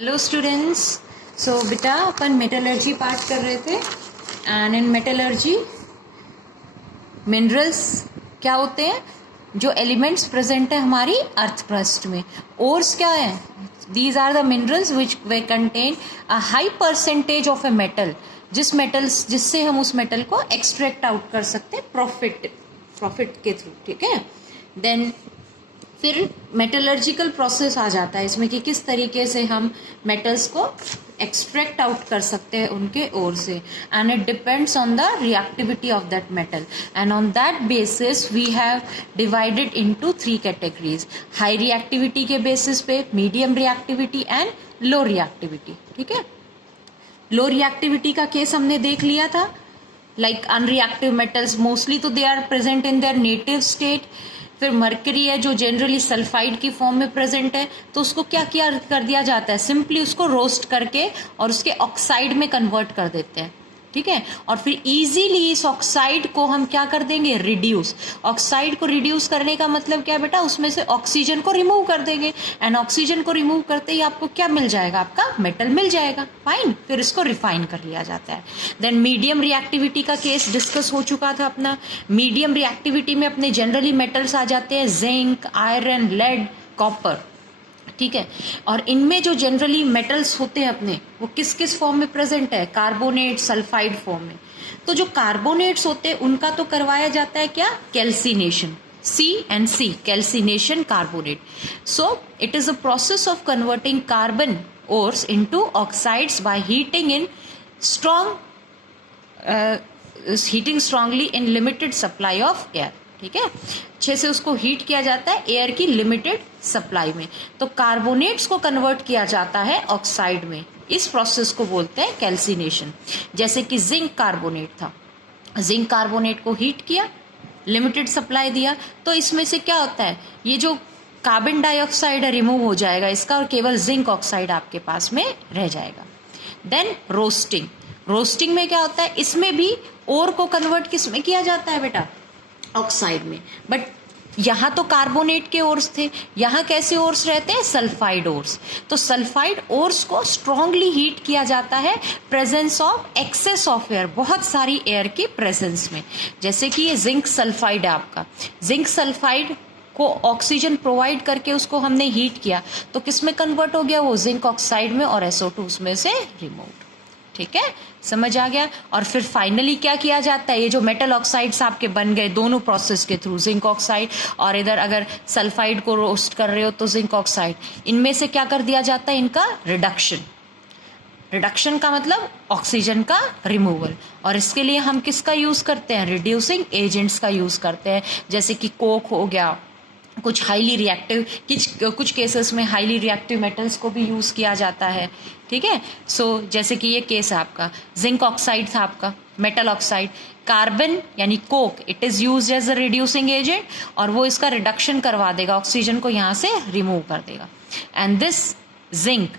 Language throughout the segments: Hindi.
Hello students. सो बेटा अपन मेटलर्जी पार्ट कर रहे थे एंड इन मेटलर्जी मिनरल्स क्या होते हैं, जो एलिमेंट्स प्रेजेंट है हमारी अर्थ क्रस्ट में। ओर्स क्या है? These are the minerals which we contain a high percentage of a metal, जिससे हम उस मेटल को एक्सट्रैक्ट आउट कर सकते हैं प्रॉफिट के थ्रू। ठीक है, देन फिर मेटलर्जिकल प्रोसेस आ जाता है इसमें कि किस तरीके से हम मेटल्स को एक्सट्रैक्ट आउट कर सकते हैं उनके ओर से, and it depends on the reactivity of that metal, and on that basis we have divided into 3 categories. High reactivity के बेसिस पे, medium reactivity and low reactivity. ठीक है, लो रिएक्टिविटी का केस हमने देख लिया था, लाइक अनरिएक्टिव मेटल्स मोस्टली तो they are present in their native state. फिर मरकरी है जो जनरली सल्फाइड की फॉर्म में प्रेजेंट है, तो उसको क्या किया कर दिया जाता है, सिंपली उसको रोस्ट करके और उसके ऑक्साइड में कन्वर्ट कर देते हैं। ठीक है, और फिर इजीली इस ऑक्साइड को हम क्या कर देंगे, रिड्यूस। ऑक्साइड को रिड्यूस करने का मतलब क्या बेटा, उसमें से ऑक्सीजन को रिमूव कर देंगे, एंड ऑक्सीजन को रिमूव करते ही आपको क्या मिल जाएगा, आपका मेटल मिल जाएगा। फाइन, फिर इसको रिफाइन कर लिया जाता है। देन मीडियम रिएक्टिविटी का केस डिस्कस हो चुका था अपना। मीडियम रिएक्टिविटी में अपने जनरली मेटल्स आ जाते हैं जिंक, आयरन, लेड, कॉपर। ठीक है, और इनमें जो जनरली मेटल्स होते हैं अपने, वो किस किस फॉर्म में प्रेजेंट है, कार्बोनेट, सल्फाइड फॉर्म में। तो जो कार्बोनेट्स होते हैं उनका तो करवाया जाता है क्या, calcination, C calcination carbonate. So it is a process of converting carbon ores into oxides by heating strongly in limited supply of air. ठीक है, अच्छे से उसको हीट किया जाता है एयर की लिमिटेड सप्लाई में, तो कार्बोनेट्स को कन्वर्ट किया जाता है ऑक्साइड में। इस प्रोसेस को बोलते हैं कैल्सिनेशन। जैसे कि जिंक कार्बोनेट था, जिंक कार्बोनेट को हीट किया, लिमिटेड सप्लाई दिया, तो इसमें से क्या होता है, ये जो कार्बन डाइऑक्साइड रिमूव हो जाएगा इसका, और केवल जिंक ऑक्साइड आपके पास में रह जाएगा। देन रोस्टिंग, रोस्टिंग में क्या होता है, इसमें भी ओर को कन्वर्ट किस में किया जाता है बेटा, ऑक्साइड में। बट यहाँ तो कार्बोनेट के ओर्स थे, यहाँ कैसे ओर्स रहते हैं, सल्फाइड ओर्स। तो सल्फाइड ओर्स को स्ट्रांगली हीट किया जाता है presence of excess of air, बहुत सारी एयर की प्रेजेंस में। जैसे कि ये जिंक सल्फाइड है आपका, जिंक सल्फाइड को ऑक्सीजन प्रोवाइड करके उसको हमने हीट किया, तो किस में कन्वर्ट हो गया, वो जिंक ऑक्साइड में, और SO2 उसमें से रिमूव। ठीक है, समझ आ गया। और फिर फाइनली क्या किया जाता है, ये जो मेटल ऑक्साइड्स आपके बन गए दोनों प्रोसेस के थ्रू, जिंक ऑक्साइड और इधर अगर सल्फाइड को रोस्ट कर रहे हो तो जिंक ऑक्साइड, इनमें से क्या कर दिया जाता है, इनका रिडक्शन। रिडक्शन का मतलब ऑक्सीजन का रिमूवल, और इसके लिए हम किसका यूज करते हैं, रिड्यूसिंग एजेंट्स का यूज करते हैं। जैसे कि कोक हो गया, कुछ हाईली रिएक्टिव, कुछ केसेस में हाईली रिएक्टिव मेटल्स को भी यूज किया जाता है। ठीक है, सो जैसे कि ये केस है आपका, जिंक ऑक्साइड था आपका, मेटल ऑक्साइड, कार्बन यानी coke, it is used as a reducing agent, और वो इसका रिडक्शन करवा देगा, ऑक्सीजन को यहाँ से रिमूव कर देगा, and this zinc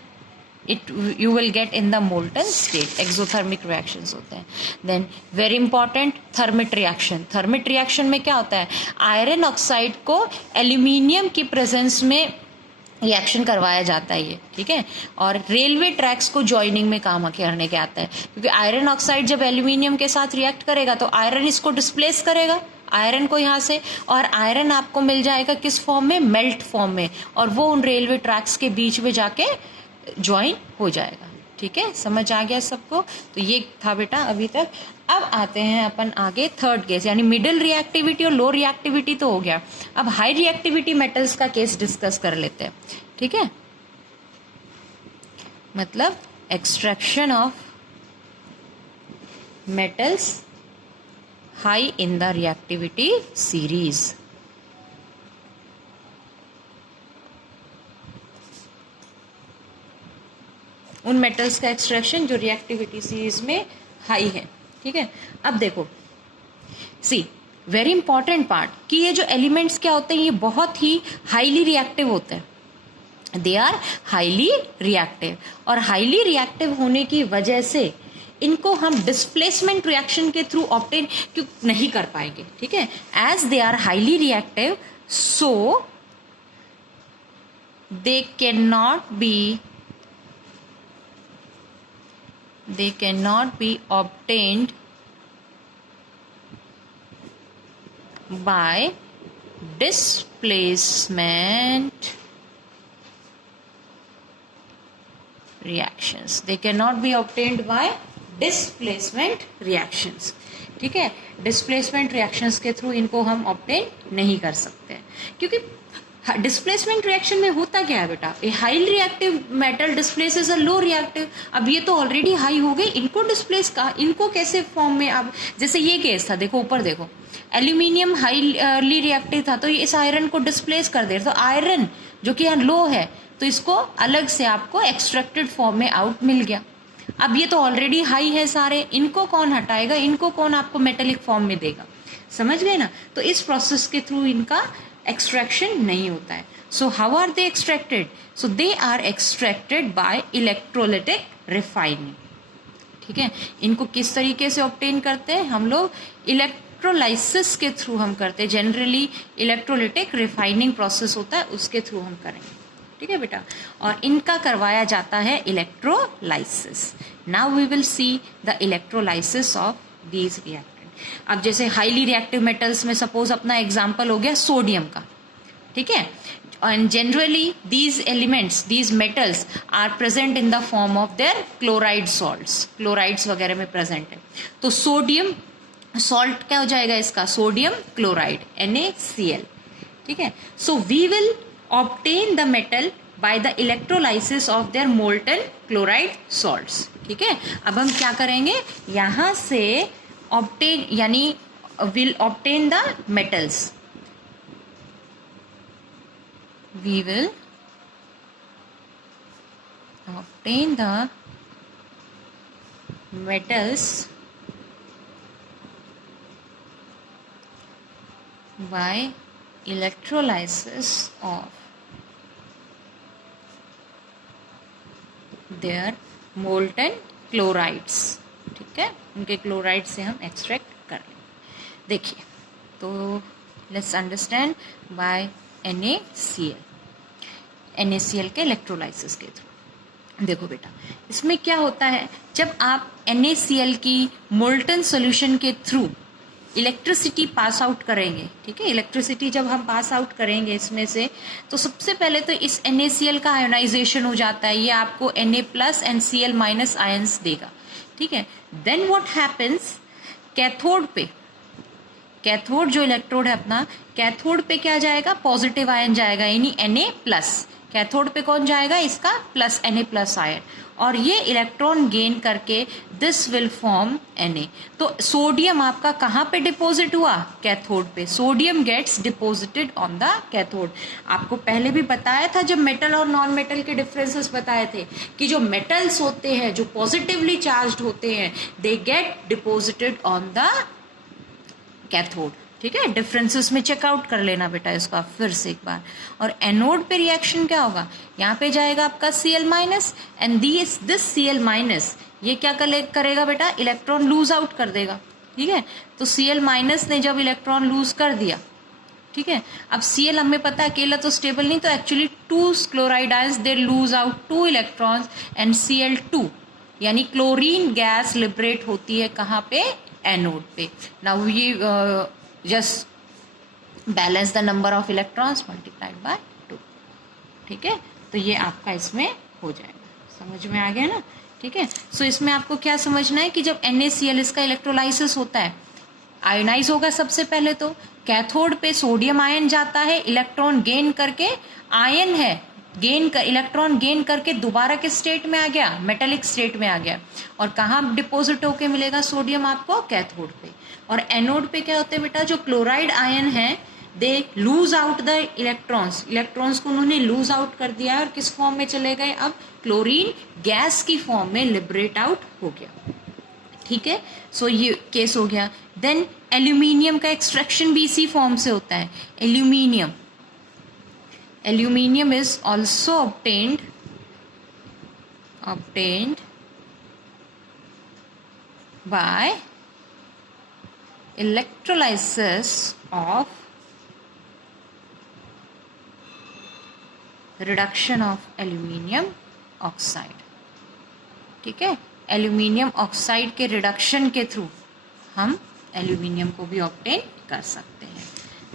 you will get in the molten state, exothermic reactions होते हैं। then very important thermit reaction, thermit reaction में क्या होता है, आयरन ऑक्साइड को एल्यूमिनियम की प्रेजेंस में रिएक्शन करवाया जाता है ये। ठीक है, और रेलवे ट्रैक्स को जॉइनिंग में काम करने के आता है, क्योंकि आयरन ऑक्साइड जब एल्यूमिनियम के साथ रिएक्ट करेगा तो आयरन इसको डिस्प्लेस करेगा, आयरन को यहाँ से, और आयरन आपको मिल जाएगा किस फॉर्म में, मेल्ट फॉर्म में, और वो उन रेलवे ट्रैक्स के बीच में जाके ज्वाइन हो जाएगा। ठीक है, समझ आ गया सबको। तो ये था बेटा अभी तक। अब आते हैं अपन आगे थर्ड केस, यानी मिडिल रिएक्टिविटी और लो रिएक्टिविटी तो हो गया, अब हाई रिएक्टिविटी मेटल्स का केस डिस्कस कर लेते हैं। ठीक है, मतलब extraction of metals high in the reactivity series. उन मेटल्स का एक्सट्रैक्शन जो रिएक्टिविटी सीरीज में हाई है। ठीक है, अब देखो, सी वेरी इंपॉर्टेंट पार्ट, कि ये जो एलिमेंट्स क्या होते हैं, ये बहुत ही हाईली रिएक्टिव होते हैं, दे आर हाईली रिएक्टिव, और हाईली रिएक्टिव होने की वजह से इनको हम डिस्प्लेसमेंट रिएक्शन के थ्रू ऑब्टेन क्यों नहीं कर पाएंगे। ठीक है, as they are highly reactive, so they can not be they cannot be obtained by displacement reactions. They cannot be obtained by displacement reactions. ठीक है, डिस्प्लेसमेंट रिएक्शंस के थ्रू इनको हम ऑब्टेन नहीं कर सकते हैं, क्योंकि डिस्प्लेसमेंट रिएक्शन में होता क्या है बेटा, a highly reactive metal displaces a low reactive. अब ये तो ऑलरेडी हाई हो गए, इनको डिस्प्लेस का, इनको कैसे फॉर्म में, अब जैसे ये केस था, देखो ऊपर देखो, एल्यूमिनियम हाईली रिएक्टिव था तो ये इस आयरन को डिस्प्लेस कर दे, तो आयरन जो कि यहाँ लो है तो इसको अलग से आपको एक्सट्रैक्टेड फॉर्म में आउट मिल गया. अब ये तो ऑलरेडी हाई है सारे, इनको कौन हटाएगा, इनको कौन आपको मेटेलिक फॉर्म में देगा, समझ गए ना. तो इस प्रोसेस के थ्रू इनका एक्सट्रैक्शन नहीं होता है. So how are they extracted, so they are extracted by electrolytic refining. ठीक है, इनको किस तरीके से ऑब्टेन करते हैं हम लोग, इलेक्ट्रोलाइसिस के थ्रू हम करते हैं. जनरली इलेक्ट्रोलिटिक रिफाइनिंग प्रोसेस होता है, उसके थ्रू हम करेंगे. ठीक है बेटा, और इनका करवाया जाता है electrolysis. Now we will see the electrolysis of these reactant. अब जैसे हाईली रिएक्टिव मेटल्स में सपोज अपना एग्जांपल हो गया सोडियम का. ठीक है, and generally these elements, these metals are present in the form of their chloride salts. Chlorides वगैरह में present है. तो सोडियम सॉल्ट क्या हो जाएगा इसका, सोडियम क्लोराइड NaCl. ठीक है, so we will obtain the metal by the electrolysis of their molten chloride salts. ठीक है, अब हम क्या करेंगे, यहां से obtain यानी will obtain the metals. We will obtain the metals by electrolysis of their molten chlorides. ठीक है, उनके क्लोराइड से हम एक्सट्रैक्ट कर लेंगे. देखिए, तो let's understand by NaCl. NaCl के इलेक्ट्रोलाइसिस के थ्रू. देखो बेटा, इसमें क्या होता है, जब आप NaCl की मोल्टन सॉल्यूशन के थ्रू इलेक्ट्रिसिटी पास आउट करेंगे. ठीक है, इलेक्ट्रिसिटी जब हम पास आउट करेंगे इसमें से, तो सबसे पहले तो इस NaCl का आयोनाइजेशन हो जाता है, ये आपको Na+ एंड Cl- आयंस देगा. ठीक है, देन व्हाट हैपेंस, कैथोड पे, कैथोड जो इलेक्ट्रोड है अपना, कैथोड पे क्या जाएगा, पॉजिटिव आयन जाएगा, यानी Na+. कैथोड पे कौन जाएगा, इसका प्लस Na+ आयन, और ये इलेक्ट्रॉन गेन करके दिस विल फॉर्म Na. तो सोडियम आपका कहाँ पे डिपॉजिट हुआ, कैथोड पे. Sodium gets deposited on the cathode. आपको पहले भी बताया था जब मेटल और नॉन मेटल के डिफरेंसेस बताए थे, कि जो मेटल्स होते हैं जो पॉजिटिवली चार्ज्ड होते हैं, they get deposited on the cathode. ठीक है, डिफरेंसेस में चेकआउट कर लेना बेटा इसका फिर से एक बार. और एनोड पे रिएक्शन क्या होगा, यहाँ पे जाएगा आपका Cl- एंड दिस Cl- ये क्या करेगा बेटा, इलेक्ट्रॉन लूज आउट कर देगा. ठीक है, तो Cl- ने जब इलेक्ट्रॉन लूज कर दिया, ठीक है, अब Cl हमें पता है अकेला तो स्टेबल नहीं, तो actually 2 chloride ions they lose out 2 electrons and Cl2, यानी क्लोरीन गैस लिबरेट होती है कहाँ पे, एनोड पे. नाउ ये just balance the number of electrons multiplied by 2. ठीक है, तो ये आपका इसमें हो जाएगा. समझ में आ गया ना. ठीक है, सो इसमें आपको क्या समझना है कि जब NaCl इसका इलेक्ट्रोलाइसिस होता है, आयोनाइज होगा सबसे पहले, तो कैथोड पे सोडियम आयन जाता है, इलेक्ट्रॉन गेन करके, आयन है इलेक्ट्रॉन गेन करके दोबारा किस स्टेट में आ गया, मेटेलिक स्टेट में आ गया. और कहाँ डिपॉजिट होके मिलेगा सोडियम आपको, कैथोड पे. और एनोड पे क्या होते हैं बेटा, जो क्लोराइड आयन है, they lose out the electrons को उन्होंने लूज आउट कर दिया है, और किस फॉर्म में चले गए, अब क्लोरीन गैस की फॉर्म में लिबरेट आउट हो गया. ठीक है, सो ये केस हो गया. देन एल्यूमिनियम का एक्सट्रैक्शन भी इसी फॉर्म से होता है. Aluminium is also obtained by electrolysis of reduction of aluminium oxide. ठीक है, एल्यूमिनियम ऑक्साइड के रिडक्शन के थ्रू हम एल्यूमिनियम को भी ऑब्टेन कर सकते हैं।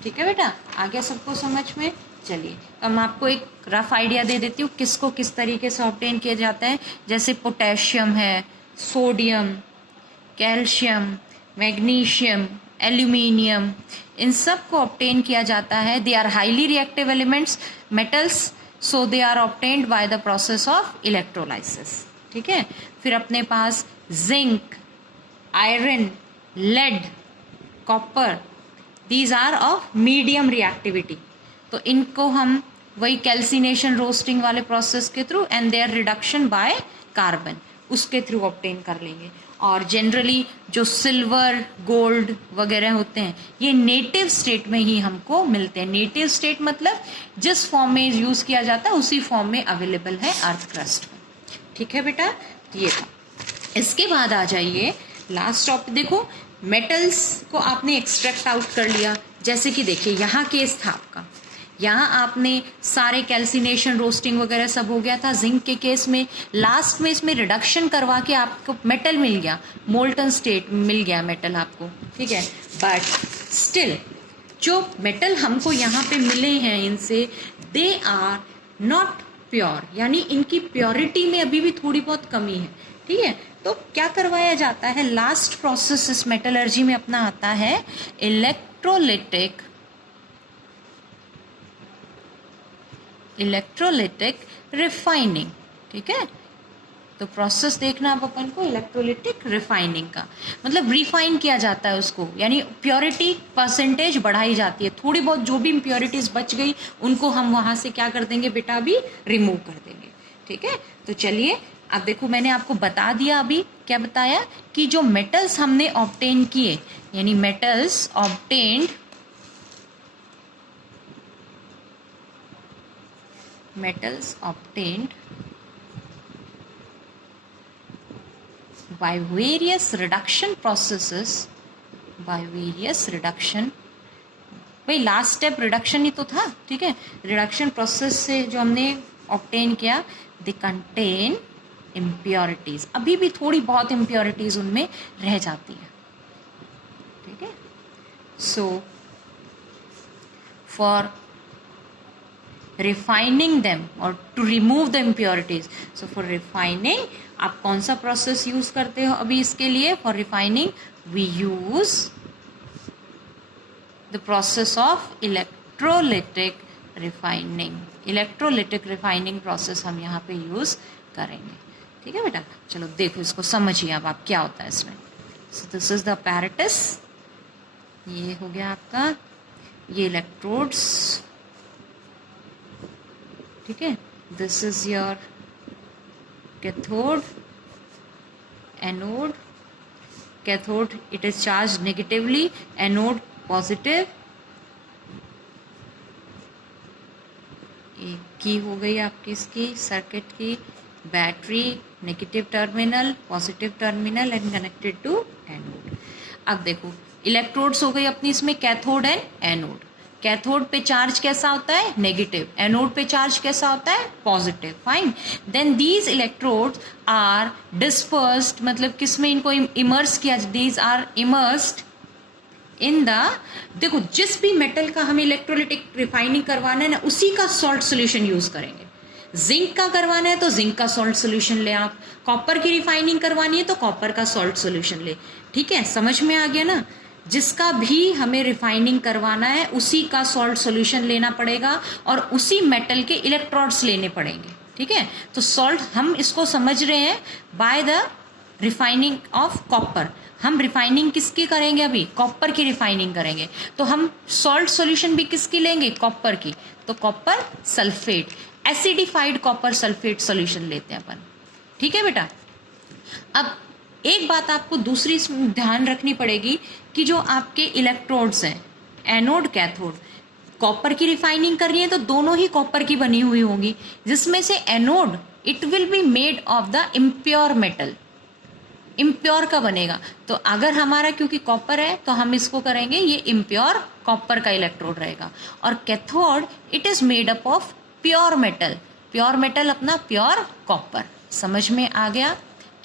ठीक है बेटा, आ गया सबको समझ में? चलिए अब मैं आपको एक रफ आइडिया दे देती हूँ किसको किस तरीके से ऑब्टेन किया जाता है। जैसे पोटेशियम है, सोडियम, कैल्शियम, मैग्नीशियम, एल्यूमिनियम, इन सब को ऑब्टेन किया जाता है। They are highly reactive elements, metals, so they are obtained by the process of electrolysis. ठीक है, फिर अपने पास zinc, iron, lead, copper, these are of medium reactivity. तो इनको हम वही कैल्सिनेशन रोस्टिंग वाले प्रोसेस के through and their reduction by carbon, उसके थ्रू ऑब्टेन कर लेंगे। और जनरली जो सिल्वर, गोल्ड वगैरह होते हैं ये नेटिव स्टेट में ही हमको मिलते हैं। नेटिव स्टेट मतलब जिस फॉर्म में यूज किया जाता है उसी फॉर्म में अवेलेबल है अर्थ क्रस्ट में। ठीक है बेटा, ये था। इसके बाद आ जाइए लास्ट टॉपिक। देखो मेटल्स को आपने एक्सट्रैक्ट आउट कर लिया, जैसे कि देखिए यहाँ केस था आपका, यहाँ आपने सारे कैल्सिनेशन रोस्टिंग वगैरह सब हो गया था। जिंक के केस में लास्ट में इसमें रिडक्शन करवा के आपको मेटल मिल गया, मोल्टन स्टेट मिल गया मेटल आपको। ठीक है, बट स्टिल जो मेटल हमको यहाँ पे मिले हैं इनसे, दे आर नॉट प्योर, यानी इनकी प्योरिटी में अभी भी थोड़ी बहुत कमी है। ठीक है, तो क्या करवाया जाता है, लास्ट प्रोसेस इस मेटलर्जी में अपना आता है इलेक्ट्रोलिटिक रिफाइनिंग। ठीक है, तो प्रोसेस देखना आप अपन को इलेक्ट्रोलिटिक रिफाइनिंग का, मतलब रिफाइन किया जाता है उसको, यानी प्योरिटी परसेंटेज बढ़ाई जाती है। थोड़ी बहुत जो भी इम्प्योरिटीज बच गई उनको हम वहां से क्या कर देंगे बेटा, अभी रिमूव कर देंगे। ठीक है, तो चलिए अब देखो मैंने आपको बता दिया, अभी क्या बताया कि जो मेटल्स हमने ऑब्टेन किए, यानी metals obtained by various reduction processes, भाई लास्ट स्टेप रिडक्शन ही तो था। ठीक है, रिडक्शन प्रोसेस से जो हमने ऑब्टेन किया, दे कंटेन इम्प्योरिटीज, अभी भी थोड़ी बहुत इम्प्योरिटीज उनमें रह जाती है। ठीक है, so for refining them or to remove the impurities, so for refining आप कौन सा प्रोसेस यूज करते हो अभी इसके लिए? for refining we use the process of electrolytic refining process हम यहाँ पे यूज करेंगे। ठीक है बेटा, चलो देखो इसको समझिए अब आप क्या होता है इसमें। so this is the apparatus, ये हो गया आपका, ये इलेक्ट्रोड्स। ठीक है, this is your cathode, anode. Cathode it is charge negatively, anode positive. एक की हो गई आपकी इसकी सर्किट की battery, negative terminal, positive terminal and connected to anode. अब देखो इलेक्ट्रोड्स हो गई अपनी इसमें कैथोड एंड एनोड। कैथोड पे चार्ज कैसा होता है? नेगेटिव। एनोड पे चार्ज कैसा होता है? Positive. Fine, then these electrodes are dispersed, मतलब किसमें इनको इमर्स किया, these are immersed in the, देखो जिस भी मेटल का हमें इलेक्ट्रोलिटिक रिफाइनिंग करवाना है ना, उसी का सॉल्ट सोल्यूशन यूज करेंगे। जिंक का करवाना है तो जिंक का सॉल्ट सोल्यूशन ले आप, कॉपर की रिफाइनिंग करवानी है तो कॉपर का सॉल्ट सोल्यूशन ले। ठीक है, समझ में आ गया ना? जिसका भी हमें रिफाइनिंग करवाना है उसी का सॉल्ट सॉल्यूशन लेना पड़ेगा और उसी मेटल के इलेक्ट्रोड्स लेने पड़ेंगे। ठीक है, तो सॉल्ट हम इसको समझ रहे हैं by the refining of copper. हम रिफाइनिंग किसकी करेंगे? अभी कॉपर की रिफाइनिंग करेंगे, तो हम सॉल्ट सॉल्यूशन भी किसकी लेंगे? कॉपर की। तो copper sulphate, acidified copper sulphate solution लेते हैं अपन। ठीक है बेटा, अब एक बात आपको दूसरी ध्यान रखनी पड़ेगी कि जो आपके इलेक्ट्रोड्स हैं, एनोड कैथोड, कॉपर की रिफाइनिंग करनी है तो दोनों ही कॉपर की बनी हुई होंगी, जिसमें से anode it will be made of the impure metal. Impure का बनेगा, तो अगर हमारा क्योंकि कॉपर है तो हम इसको करेंगे, ये इम्प्योर कॉपर का इलेक्ट्रोड रहेगा। और cathode it is made up of pure metal, pure metal अपना प्योर कॉपर। समझ में आ गया?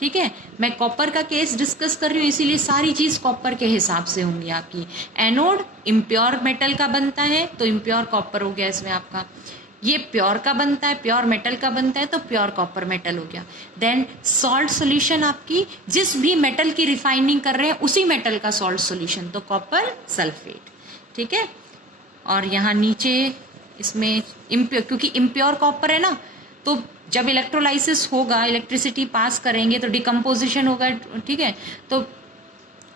ठीक है। मैं कॉपर का केस डिस्कस कर रही हूँ, इसीलिए सारी चीज कॉपर के हिसाब से होंगी आपकी। एनोड इम्प्योर मेटल का बनता है तो इम्प्योर कॉपर हो गया इसमें आपका। ये प्योर का बनता है, प्योर मेटल का बनता है तो प्योर कॉपर मेटल हो गया। देन सॉल्ट सॉल्यूशन आपकी, जिस भी मेटल की रिफाइनिंग कर रहे हैं उसी मेटल का सॉल्ट सॉल्यूशन, तो कॉपर सल्फेट, ठीक है। और यहाँ नीचे इसमें इम्प्योर, क्योंकि इम्प्योर कॉपर है ना, तो जब इलेक्ट्रोलाइसिस होगा, इलेक्ट्रिसिटी पास करेंगे तो डिकम्पोजिशन होगा, ठीक है। तो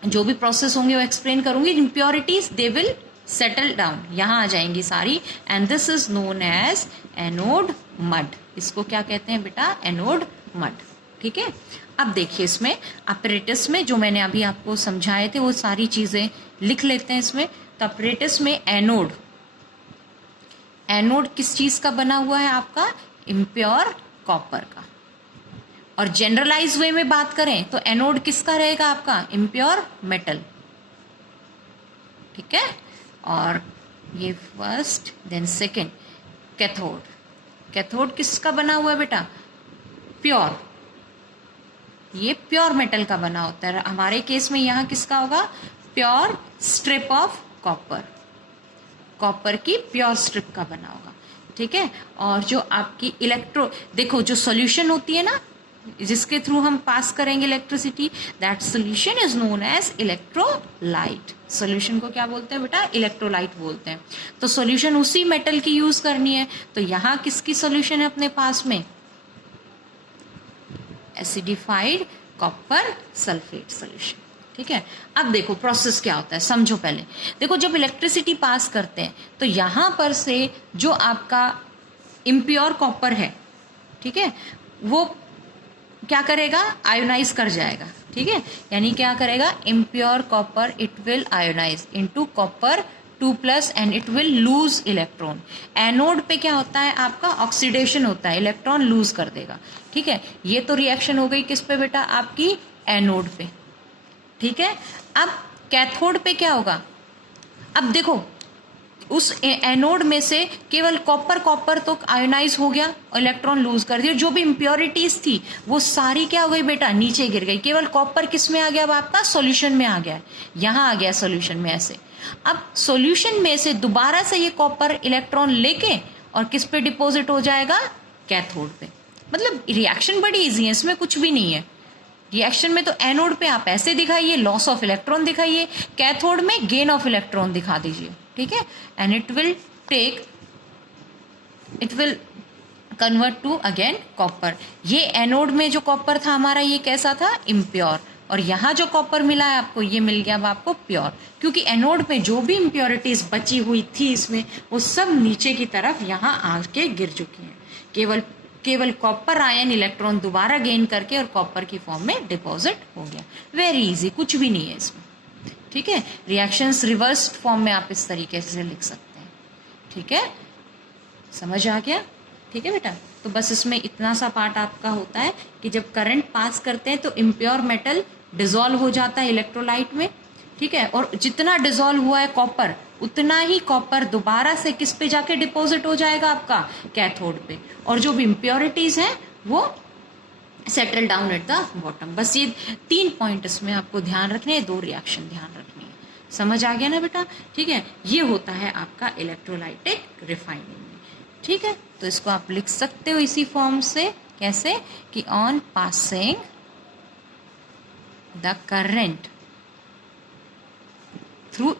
जो भी प्रोसेस होंगे वो एक्सप्लेन करूंगी। Impurities they will settle down, यहाँ आ जाएंगी सारी, and this is known as anode mud. इसको क्या कहते हैं बेटा? एनोड मड, ठीक है। अब देखिए इसमें अपरेटस में जो मैंने अभी आपको समझाए थे वो सारी चीजें लिख लेते हैं इसमें। तो अपरेटस में एनोड, एनोड किस चीज का बना हुआ है आपका? इम्प्योर कॉपर का। और जनरलाइज वे में बात करें तो एनोड किसका रहेगा आपका? इम्प्योर मेटल, ठीक है। और ये first, then second cathode. Cathode किसका बना हुआ है बेटा? प्योर, ये प्योर मेटल का बना होता है। हमारे केस में यहाँ किसका होगा? Pure strip of copper, copper की प्योर स्ट्रिप का बना होगा, ठीक है। और जो आपकी इलेक्ट्रो, देखो जो सॉल्यूशन होती है ना जिसके थ्रू हम पास करेंगे electricity, that solution is known as electrolyte. Solution को क्या बोलते हैं बेटा? इलेक्ट्रोलाइट बोलते हैं। तो सॉल्यूशन उसी मेटल की यूज करनी है, तो यहां किसकी सॉल्यूशन है अपने पास में? एसिडिफाइड कॉपर सल्फेट सॉल्यूशन, ठीक है। अब देखो प्रोसेस क्या होता है, समझो पहले। देखो जब इलेक्ट्रिसिटी पास करते हैं तो यहां पर से जो आपका इम्प्योर कॉपर है, ठीक है, वो क्या करेगा? आयोनाइज कर जाएगा, ठीक है। यानी क्या करेगा? Impure copper it will ionise into copper 2+ and it will lose electron. Anode पे क्या होता है आपका? ऑक्सीडेशन होता है, इलेक्ट्रॉन लूज कर देगा, ठीक है। ये तो रिएक्शन हो गई किस पे बेटा? आपकी एनोड पे, ठीक है। अब कैथोड पे क्या होगा? अब देखो उस एनोड में से केवल कॉपर, कॉपर तो आयोनाइज हो गया, इलेक्ट्रॉन लूज कर दिया। जो भी इम्प्योरिटीज थी वो सारी क्या हो गई बेटा? नीचे गिर गई। केवल कॉपर किस में आ गया? अब आपका सॉल्यूशन में आ गया, यहां आ गया सॉल्यूशन में ऐसे। अब सॉल्यूशन में से दोबारा से ये कॉपर इलेक्ट्रॉन लेके और किस पे डिपॉजिट हो जाएगा? कैथोड पे। मतलब रिएक्शन बड़ी इजी है, इसमें कुछ भी नहीं है। रिएक्शन में तो एनोड पे आप ऐसे दिखाइए, लॉस ऑफ इलेक्ट्रॉन दिखाइए, कैथोड में गेन ऑफ इलेक्ट्रॉन दिखा दीजिए, ठीक है। And it will convert to again copper. ये एनोड में जो कॉपर था हमारा ये कैसा था? इम्प्योर। और यहाँ जो कॉपर मिला है आपको, ये मिल गया अब आपको प्योर, क्योंकि एनोड में जो भी इम्प्योरिटीज बची हुई थी इसमें वो सब नीचे की तरफ यहाँ आके गिर चुकी हैं। केवल कॉपर आयन इलेक्ट्रॉन दोबारा गेन करके और कॉपर की फॉर्म में डिपॉजिट हो गया। वेरी इजी, कुछ भी नहीं है इसमें, ठीक है। रिएक्शंस रिवर्स फॉर्म में आप इस तरीके से लिख सकते हैं, ठीक है। समझ आ गया? ठीक है बेटा। तो बस इसमें इतना सा पार्ट आपका होता है कि जब करंट पास करते हैं तो इम्प्योर मेटल डिसॉल्व हो जाता है इलेक्ट्रोलाइट में, ठीक है। और जितना डिसॉल्व हुआ है कॉपर, उतना ही कॉपर दोबारा से किस पे जाके डिपॉजिट हो जाएगा? आपका कैथोड पे। और जो भी इम्प्योरिटीज हैं वो settle down at the bottom. बस ये 3 पॉइंट इसमें आपको ध्यान रखने हैं, 2 रिएक्शन ध्यान रखनी है। समझ आ गया ना बेटा? ठीक है। ये होता है आपका इलेक्ट्रोलाइटिक रिफाइनिंग में, ठीक है। तो इसको आप लिख सकते हो इसी फॉर्म से, कैसे कि on passing the current through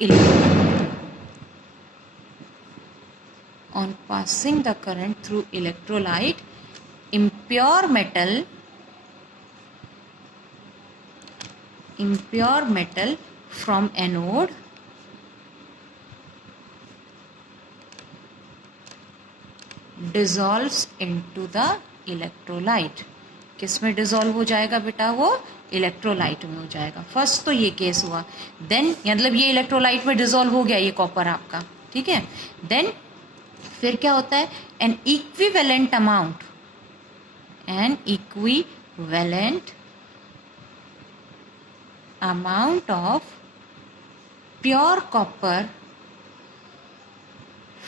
on passing the current through electrolyte, impure metal from anode dissolves into the electrolyte। किस में डिसॉल्व हो जाएगा बेटा? वो इलेक्ट्रोलाइट में हो जाएगा। फर्स्ट तो ये केस हुआ, देन मतलब ये इलेक्ट्रोलाइट में डिसॉल्व हो गया ये कॉपर आपका, ठीक है। देन फिर क्या होता है? N equivalent amount of pure copper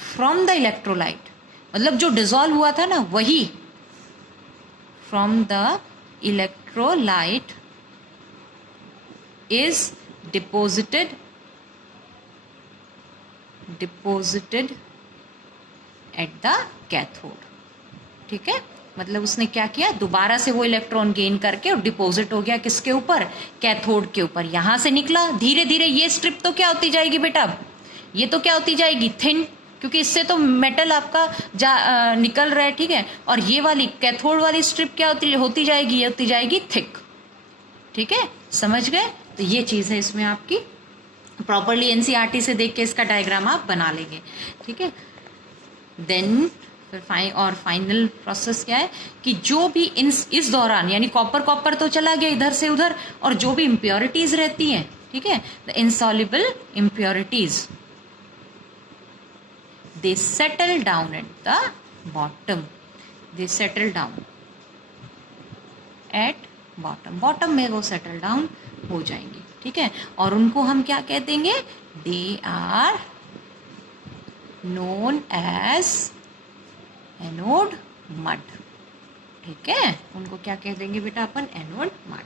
from the electrolyte, मतलब जो डिसॉल्व हुआ था ना वही from the electrolyte is deposited at the cathode. ठीक है, मतलब उसने क्या किया, दोबारा से वो इलेक्ट्रॉन गेन करके और डिपॉजिट हो गया किसके ऊपर, कैथोड के ऊपर. यहां से निकला, धीरे धीरे ये स्ट्रिप तो क्या होती जाएगी बेटा, ये तो क्या होती जाएगी, थिन, क्योंकि इससे तो मेटल आपका निकल रहा है. ठीक है, और ये वाली कैथोड वाली स्ट्रिप क्या होती जाएगी, ये होती जाएगी थिक. ठीक है, समझ गए. तो ये चीज है इसमें आपकी, प्रॉपरली एनसीईआरटी से देख के इसका डायग्राम आप बना लेंगे. ठीक है, देन फिर फाइनल प्रोसेस क्या है कि जो भी इस दौरान, यानी कॉपर तो चला गया इधर से उधर, और जो भी इम्प्योरिटीज रहती हैं, ठीक है, the insoluble impurities, they settle down at the bottom. They settle down at bottom में वो settle down हो जाएंगे. ठीक है, और उनको हम क्या कह देंगे, they are known as anode mud. ठीक है, उनको क्या कह देंगे बेटा अपन, एनोड मड.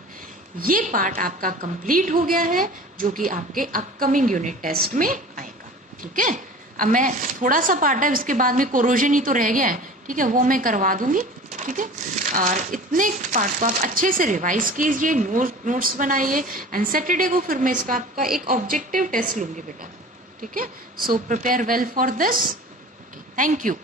ये पार्ट आपका कंप्लीट हो गया है, जो कि आपके अपकमिंग यूनिट टेस्ट में आएगा. ठीक है, अब मैं थोड़ा सा पार्ट है, इसके बाद में कोरोजन ही तो रह गया है. ठीक है, वो मैं करवा दूंगी. ठीक है, और इतने पार्ट को आप अच्छे से रिवाइज कीजिए, नोट्स बनाइए, एंड सैटरडे को फिर मैं इसका आपका एक ऑब्जेक्टिव टेस्ट लूंगी बेटा. ठीक है, so prepare well for this. Thank you.